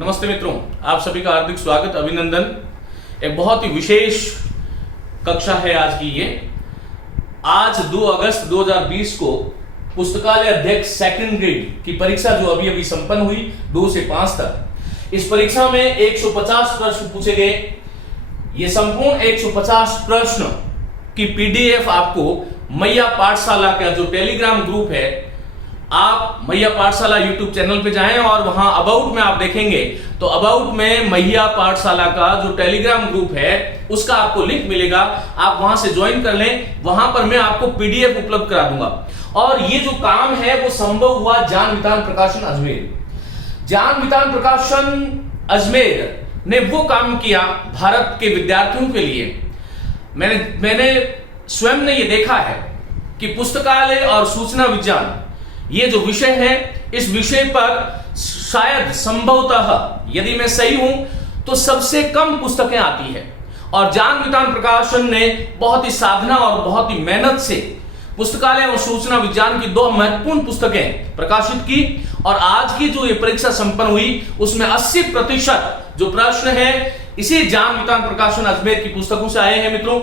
नमस्ते मित्रों, आप सभी का हार्दिक स्वागत, अभिनंदन। एक बहुत ही विशेष कक्षा है आज की ये। आज 2 अगस्त 2020 को पुस्तकालय अध्यक्ष सेकंड ग्रेड की परीक्षा जो अभी संपन्न हुई 2 से 5 तक, इस परीक्षा में 150 प्रश्न पूछे गए। ये संपूर्ण 150 प्रश्न की पीडीएफ आपको मैया पाठशाला का जो टेलीग्राम ग्रुप है, आप मैया पाठशाला यूट्यूब चैनल पे जाएं और वहां अबाउट में आप देखेंगे तो अबाउट में मैया पाठशाला का जो टेलीग्राम ग्रुप है उसका आपको लिंक मिलेगा। आप वहां से ज्वाइन कर लें, वहां पर मैं आपको पीडीएफ उपलब्ध करा दूंगा। और ये जो काम है वो संभव हुआ जान वितान प्रकाशन अजमेर। जान वितान प्रकाशन अजमेर ने वो काम किया भारत के विद्यार्थियों के लिए। मैंने स्वयं ने ये देखा है कि पुस्तकालय और सूचना विज्ञान ये जो विषय है, इस विषय पर शायद संभवतः यदि मैं सही हूं तो सबसे कम पुस्तकें आती है। और जान वितान प्रकाशन ने बहुत ही साधना और बहुत ही मेहनत से पुस्तकालय और सूचना विज्ञान की 2 महत्वपूर्ण पुस्तकें प्रकाशित की। और आज की जो ये परीक्षा संपन्न हुई उसमें 80% जो प्रश्न है इसी जान वितान प्रकाशन अजमेर की पुस्तकों से आए हैं। मित्रों,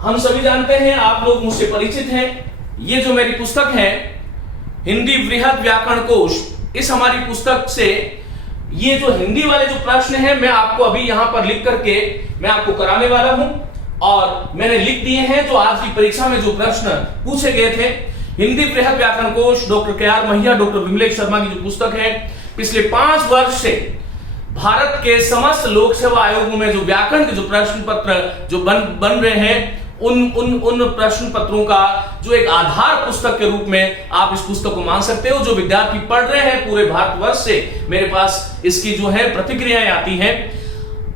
हम सभी जानते हैं, आप लोग मुझसे परिचित हैं, ये जो मेरी पुस्तक है हिंदी वृहद व्याकरण कोश, इस हमारी पुस्तक से ये जो हिंदी वाले जो प्रश्न हैं मैं आपको अभी यहां पर लिख करके मैं आपको कराने वाला हूं। और मैंने लिख दिए हैं जो आज की परीक्षा में जो प्रश्न पूछे गए थे। हिंदी वृहद व्याकरण कोश doctor K R. Mahiya, doctor Vimlesh Sharma की जो पुस्तक है, पिछले 5 वर्ष से भारत के समस्त लोक सेवा आयोगों में जो व्याकरण के जो प्रश्न पत्र जो बन रहे हैं उन प्रश्न पत्रों का जो एक आधार पुस्तक के रूप में आप इस पुस्तक को मान सकते हो। जो विद्यार्थी पढ़ रहे हैं पूरे भारतवर्ष से मेरे पास इसकी जो है प्रतिक्रियाएं आती हैं।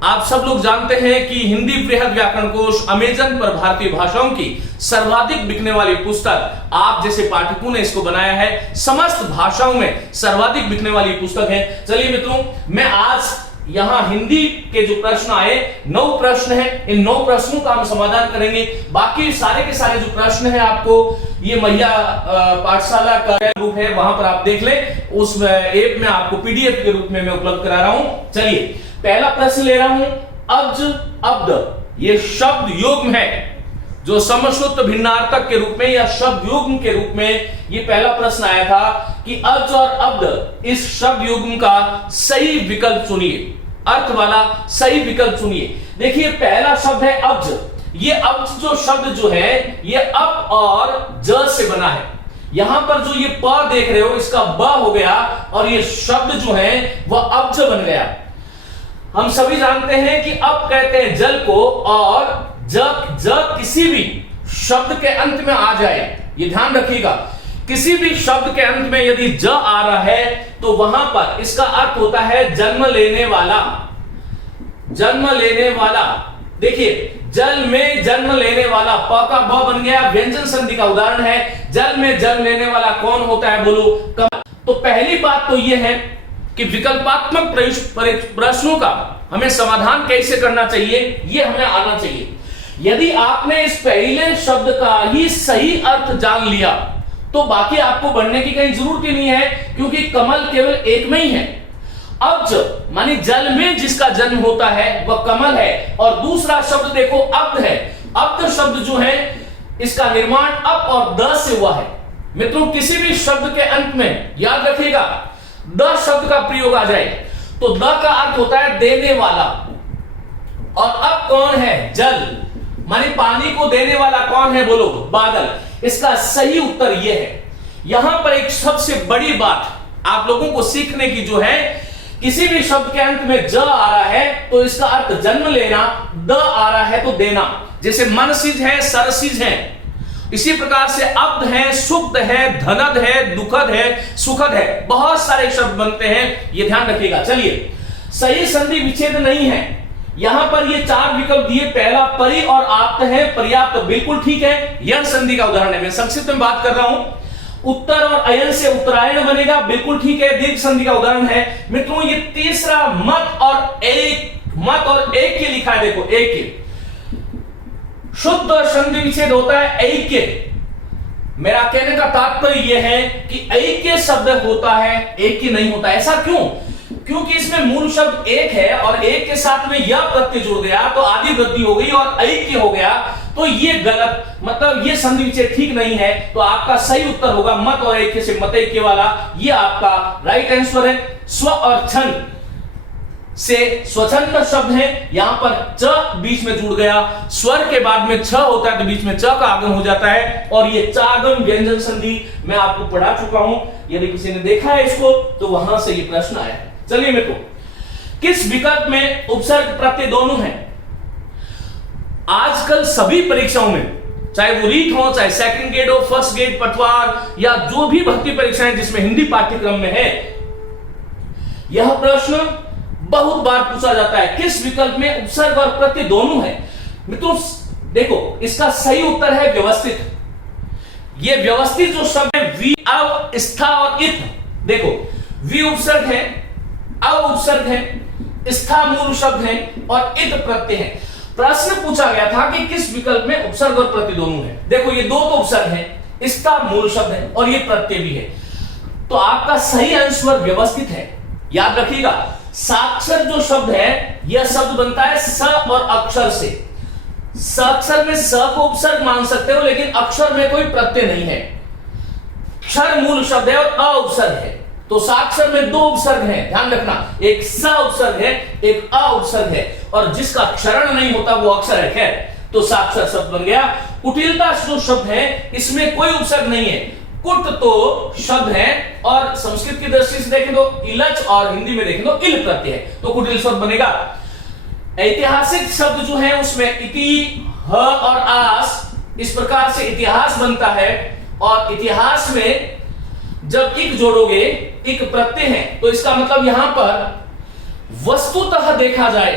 आप सब लोग जानते हैं कि हिंदी वृहद व्याकरण कोश अमेजन पर भारतीय भाषाओं की सर्वाधिक बिकने वाली पुस्तक, आप जैसे पाठकों ने इसको बनाया है, समस्त भाषाओं में सर्वाधिक बिकने वाली पुस्तक है। चलिए मित्रों, मैं आज यहां हिंदी के जो प्रश्न आए 9 प्रश्न हैं, इन 9 प्रश्नों का हम समाधान करेंगे। बाकी सारे के सारे जो प्रश्न हैं आपको ये मैया पाठशाला का ग्रुप है, वहां पर आप देख लें। उस ऐप में आपको पीडीएफ के रूप में मैं उपलब्ध करा रहा हूं। चलिए, पहला प्रश्न ले रहा हूं। अब्ज अब्द ये शब्द युग्म है जो समश्रुत भिन्नार्थक के रूप में या शब्द युग्म के रूप में ये पहला प्रश्न आया था कि अब्ज और अब्द इस शब्द युग्म का सही विकल्प चुनिए, अर्थ वाला सही विकल्प चुनिए। देखिए, पहला शब्द है अब्ज। ये अब्ज जो शब्द जो है ये अप और ज से बना है। यहां पर जो ये प देख रहे हो इसका ब हो गया और ये शब्द जो है वह अब्ज बन गया। हम सभी जानते हैं कि अप कहते हैं जल को, और ज किसी भी शब्द के अंत में आ जाए, ये ध्यान रखिएगा। किसी भी शब्द के अंत में यदि ज आ रहा है तो वहां पर इसका अर्थ होता है जन्म लेने वाला। जन्म लेने वाला, देखिए जल में जन्म लेने वाला, प का ब बन गया, व्यंजन संधि का उदाहरण है। जल में जन्म लेने वाला कौन होता है, बोलो कमल। तो पहली बात तो यह है कि विकल्पात्मक प्रश्नों का हमें समाधान कैसे करना चाहिए, यह हमें आना चाहिए। यदि आपने इस पहले शब्द का ही सही अर्थ जान लिया तो बाकी आपको बढ़ने की कहीं जरूरत ही नहीं है, क्योंकि कमल केवल एक में ही है। अब्ज मानी जल में जिसका जन्म होता है वह कमल है। और दूसरा शब्द देखो अब्द है। अब्द शब्द जो है इसका निर्माण अप और द से हुआ है। मित्रों, किसी भी शब्द के अंत में याद रखिएगा द शब्द का प्रयोग आ जाए तो द का अर्थ होता है देने वाला। और अब कौन है, जल मानी पानी को देने वाला कौन है, बोलो बादल। इसका सही उत्तर यह है। यहां पर एक सबसे बड़ी बात आप लोगों को सीखने की जो है, किसी भी शब्द के अंत में ज आ रहा है तो इसका अर्थ जन्म लेना, द आ रहा है तो देना। जैसे मनसिज है, सरसिज है, इसी प्रकार से अब्द है, सुब्द है, धनद है, दुखद है, सुखद है, बहुत सारे शब्द बनते हैं, ये ध्यान रखिएगा। चलिए, सही संधि विच्छेद नहीं है। यहां पर ये 4 विकल्प दिए, पहला परि और आप्त है, पर्याप्त बिल्कुल ठीक है, यह संधि का उदाहरण है। मैं संक्षिप्त में बात कर रहा हूं। उत्तर और अयन से उत्तरायण बनेगा, बिल्कुल ठीक है, दीर्घ संधि का उदाहरण है। मित्रों, ये तीसरा मत और एक के लिखा है, देखो एक के शुद्ध संधि विच्छेद होता है ऐक्य। मेरा कहने का तात्पर्य यह है कि ऐक्य शब्द होता है, एक ही नहीं होता। ऐसा क्यों? क्योंकि इसमें मूल शब्द एक है और एक के साथ में यह प्रत्यय जुड़ गया तो आदि वृद्धि हो गई और ऐक्य हो गया, तो ये गलत, मतलब ये संधि विच्छेद ठीक नहीं है। तो आपका सही उत्तर होगा मत और ऐक्य से मतैक्य वाला, ये आपका राइट आंसर है। स्व और छंद से स्वच्छंद शब्द है, यहां पर च बीच में जुड़ गया, स्वर के बाद में छ होता है तो बीच में च का आगम हो जाता है, और ये चागम व्यंजन संधि मैं आपको पढ़ा चुका हूं, यदि किसी ने देखा है इसको तो वहां से ये प्रश्न आया है। चलिए मेरे को, किस विकल्प में उपसर्ग प्रत्यय दोनों है? आजकल सभी परीक्षाओं में, चाहे वो रीट हो, चाहे सेकंड ग्रेड हो, फर्स्ट ग्रेड, पटवार या जो भी भर्ती परीक्षाएं जिसमें हिंदी पाठ्यक्रम में है, यह प्रश्न बहुत बार पूछा जाता है, किस विकल्प में उपसर्ग और प्रत्यय दोनों है? मित्रों देखो, इसका सही उत्तर है व्यवस्थित। ये व्यवस्थित जो शब्द है, वी, अव, स्था और इत, देखो वी उपसर्ग है, अव उपसर्ग है, स्था मूल शब्द है और इत प्रत्यय है। प्रश्न पूछा गया था कि किस विकल्प में उपसर्ग और प्रत्यय दोनों है। देखो ये दो तो उपसर्ग है, स्था मूल शब्द है और ये प्रत्यय भी है, तो आपका सही आंसर व्यवस्थित है। याद रखिएगा, साक्षर जो शब्द है यह शब्द बनता है स और अक्षर से। साक्षर में स को उपसर्ग मान सकते हो, लेकिन अक्षर में कोई प्रत्यय नहीं है। क्षर मूल शब्द है और अ उपसर्ग है, तो साक्षर में दो उपसर्ग हैं, ध्यान रखना, एक स उपसर्ग है, एक अ उपसर्ग है, और जिसका क्षरण नहीं होता वो अक्षर है। खैर, तो साक्षर शब्द बन गया। कुटिलता जो शब्द है इसमें कोई उपसर्ग नहीं है, कुट तो शब्द है और संस्कृत की दृष्टि से देखें तो इलच और हिंदी में देखें तो इल प्रत्यय है, तो कुटिल शब्द बनेगा। ऐतिहासिक शब्द जो है उसमें इति, ह और आस, इस प्रकार से इतिहास बनता है, और इतिहास में जब इक जोड़ोगे, इक प्रत्यय है, तो इसका मतलब यहां पर वस्तुतः देखा जाए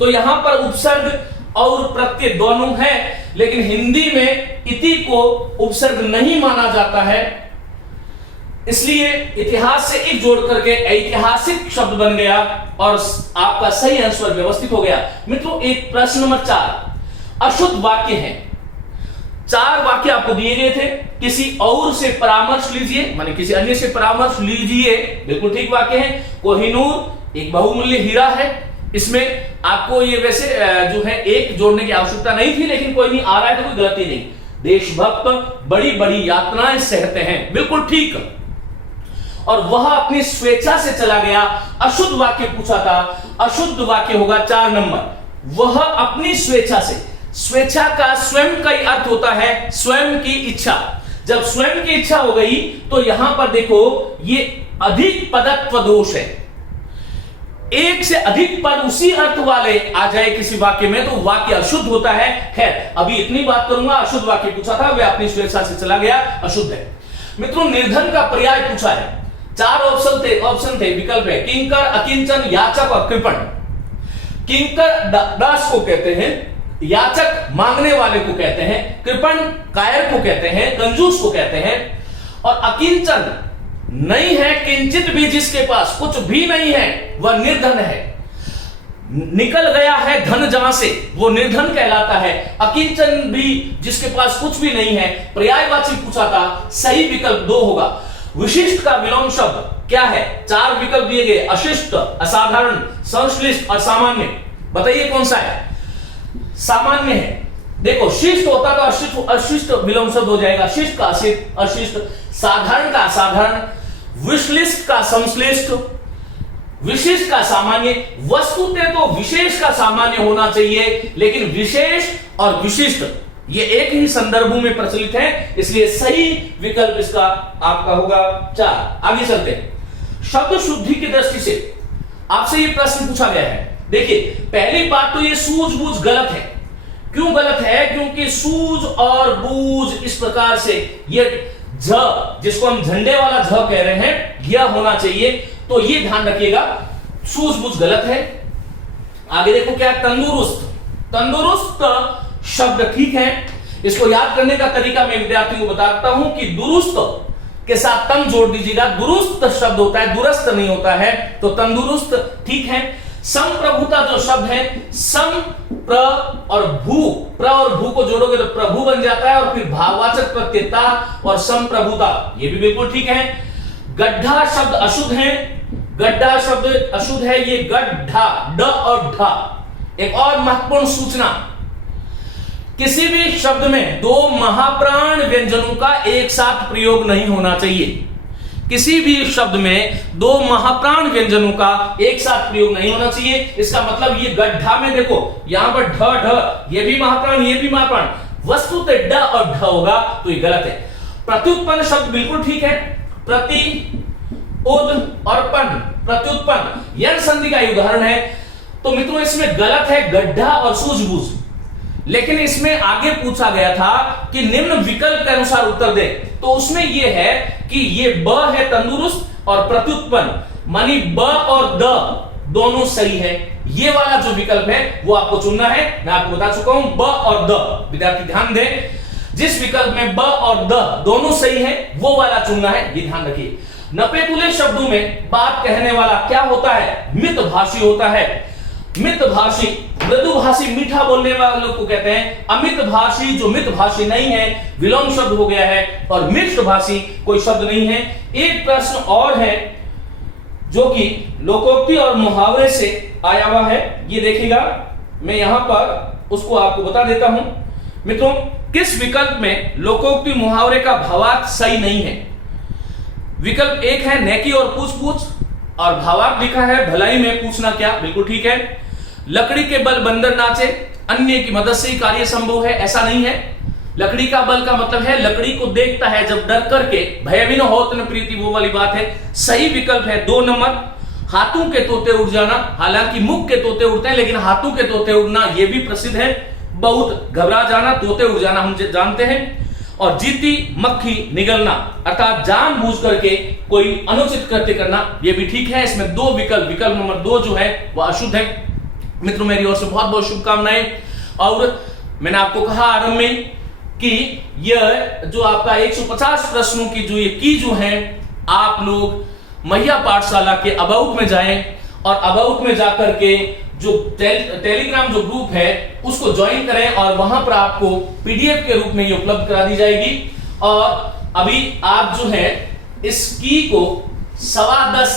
तो यहां पर उपसर्ग और प्रत्यय दोनों है, लेकिन हिंदी में इति को उपसर्ग नहीं माना जाता है, इसलिए इतिहास से एक जोड़ करके ऐतिहासिक शब्द बन गया और आपका सही आंसर व्यवस्थित हो गया। मित्रों, एक प्रश्न नंबर 4 अशुद्ध वाक्य है। 4 वाक्य आपको दिए गए थे, किसी और से परामर्श लीजिए, माने किसी अन्य से परामर्श लीजिए, बिल्कुल ठीक वाक्य है। कोहिनूर एक बहुमूल्य हीरा है, इसमें आपको ये वैसे जो है एक जोड़ने की आवश्यकता नहीं थी, लेकिन कोई नहीं, आ रहा है तो कोई गलती नहीं। देशभक्त बड़ी बड़ी यातनाएं सहते हैं, बिल्कुल ठीक, और वह अपनी स्वेच्छा से चला गया। अशुद्ध वाक्य पूछा था, अशुद्ध वाक्य होगा 4 नंबर, वह अपनी स्वेच्छा से। स्वेच्छा का स्वयं का ही अर्थ होता है स्वयं की इच्छा। जब स्वयं की इच्छा हो गई तो यहां पर देखो ये अधिक पदत्व दोष है, एक से अधिक पद उसी अर्थ वाले आ जाए किसी वाक्य में तो वाक्य अशुद्ध होता है। खैर, अभी इतनी बात करूंगा, अशुद्ध वाक्य पूछा था, वह अपनी स्वेच्छा से चला गया, अशुद्ध है। मित्रों, निर्धन का पर्याय पूछा है, 4 ऑप्शन थे, विकल्प है किंकर, अकिंचन, याचक और कृपण। किंकर दास को कहते हैं, याचक मांगने वाले को कहते हैं, कृपण कायर को कहते हैं, कंजूस को कहते हैं, और अकिंचन नहीं है किंचित भी, जिसके पास कुछ भी नहीं है वह निर्धन है। निकल गया है धन जहां से वो निर्धन कहलाता है। अकिंचन भी जिसके पास कुछ भी नहीं है, पर्यायवाची पूछा था, सही विकल्प 2 होगा। विशिष्ट का विलोम शब्द क्या है? 4 विकल्प दिए गए, अशिष्ट, असाधारण, संश्लिष्ट और सामान्य। बताइए कौन सा है? सामान्य है। देखो, शिष्ट होता तो अशिष्ट विलोम शब्द हो जाएगा, शिष्ट का अशिष्ट, साधारण का असाधारण, विश्लिष्ट का संश्लिष्ट, विशिष्ट का सामान्य। वस्तुतः तो विशेष का सामान्य होना चाहिए, लेकिन विशेष और विशिष्ट ये एक ही संदर्भों में प्रचलित है, इसलिए सही विकल्प इसका आपका होगा 4। आगे चलते हैं। शब्द शुद्धि की दृष्टि से आपसे ये प्रश्न पूछा गया है। देखिए, पहली बात तो ये सूझबूझ गलत है। क्यों गलत है? क्योंकि सूझ और बूझ इस प्रकार से ये झ, जिसको हम झंडे वाला झ कह रहे हैं, यह होना चाहिए, तो ये ध्यान रखिएगा, सूझबूझ गलत है। आगे देखो क्या, तंदुरुस्त। तंदुरुस्त शब्द ठीक है, इसको याद करने का तरीका मैं विद्यार्थियों को बताता हूं कि दुरुस्त के साथ तम जोड़ दीजिएगा। दुरुस्त शब्द होता है, दुरुस्त नहीं होता है, तो तंदुरुस्त ठीक है। संप्रभुता जो शब्द है, सम प्र और भू, प्र और भू को जोड़ोगे तो प्रभु बन जाता है, और फिर भाववाचक प्रत्ययता और संप्रभुता, ये भी बिल्कुल ठीक है। गड्ढा शब्द अशुद्ध है, गड्ढा शब्द अशुद्ध है, ये गड्ढा, ड और ढा। एक और महत्वपूर्ण सूचना, किसी भी शब्द में दो महाप्राण व्यंजनों का एक साथ प्रयोग नहीं होना चाहिए। किसी भी शब्द में दो महाप्राण व्यंजनों का एक साथ प्रयोग नहीं होना चाहिए। इसका मतलब ये गड्ढा में देखो, यहां पर ढ ढ, ये भी महाप्राण, ये भी महाप्राण, वस्तुतः ड और ढ होगा, तो ये गलत है। प्रत्युत्पन्न शब्द बिल्कुल ठीक है, प्रति उद और पन, प्रत्युत्पन्न यन संधि का उदाहरण है। तो मित्रों इसमें गलत है गड्ढा और सूझबूझ, लेकिन इसमें आगे पूछा गया था कि निम्न विकल्प के अनुसार उत्तर दे, तो उसमें यह है कि ये ब है तंदुरुस्त और प्रत्युत्पन्न मानी ब और द दोनों सही है। ये वाला जो विकल्प है वो आपको चुनना है। मैं आपको बता चुका हूं ब और द, विद्यार्थी ध्यान दें, जिस विकल्प में ब और द दोनों सही है वो वाला चुनना है, ये ध्यान रखिए। नपेतुले शब्दों में बात कहने वाला क्या होता है? मितभाषी होता है। मितभाषी, मृदुभाषी मीठा बोलने वाले लोग को कहते हैं। अमितभाषी जो मितभाषी नहीं है, विलोम शब्द हो गया है। और मिष्टभाषी कोई शब्द नहीं है। एक प्रश्न और है जो कि लोकोक्ति और मुहावरे से आया हुआ है, ये देखिएगा, मैं यहां पर उसको आपको बता देता हूं। मित्रों, किस विकल्प में लोकोक्ति मुहावरे का भावार्थ सही नहीं है? विकल्प एक है नेकी और पूछ पूछ, और भावार्थ लिखा है भलाई में पूछना क्या, बिल्कुल ठीक है। लकड़ी के बल बंदर नाचे, अन्य की मदद से ही कार्य संभव है, ऐसा नहीं है। लकड़ी का बल का मतलब है लकड़ी को देखता है जब डर करके, भयविन होत न प्रीति, वो वाली बात है। सही विकल्प है 2 नंबर, हाथों के तोते उड़ जाना। हालांकि मुख के तोते उड़ते हैं, लेकिन हाथों के तोते उड़ना ये भी प्रसिद्ध है। बहुत घबरा जाना, तोते उड़ जाना हम जानते हैं। और जीती मक्खी निगलना, अर्थात जानबूझ करके कोई अनुचित कृत्य करना, यह भी ठीक है। इसमें 2 विकल्प, विकल्प नंबर 2 जो है वह अशुद्ध है। मित्रों, मेरी ओर से बहुत बहुत शुभकामनाएं। और मैंने आपको कहा आरंभ में कि यह जो आपका 150 प्रश्नों की जो ये की जो है, आप लोग मैया पाठशाला के अबाउट में जाएं और अबाउट में जाकर के जो टेलीग्राम जो ग्रुप है उसको ज्वाइन करें, और वहां पर आपको पीडीएफ के रूप में ये उपलब्ध करा दी जाएगी। और अभी आप जो है इस की को 10:15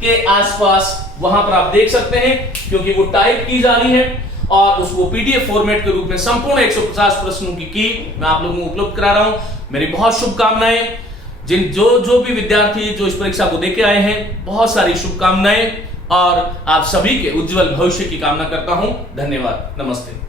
के आसपास वहां पर आप देख सकते हैं, क्योंकि वो टाइप की जा रही है और उसको पीडीएफ फॉर्मेट के रूप में संपूर्ण 150 प्रश्नों की मैं आप लोगों को उपलब्ध करा रहा हूं। मेरी बहुत शुभकामनाएं। जिन जो भी विद्यार्थी जो इस परीक्षा को देके आए हैं, बहुत सारी शुभकामनाएं और आप सभी के उज्जवल भविष्य की कामना करता हूं। धन्यवाद, नमस्ते।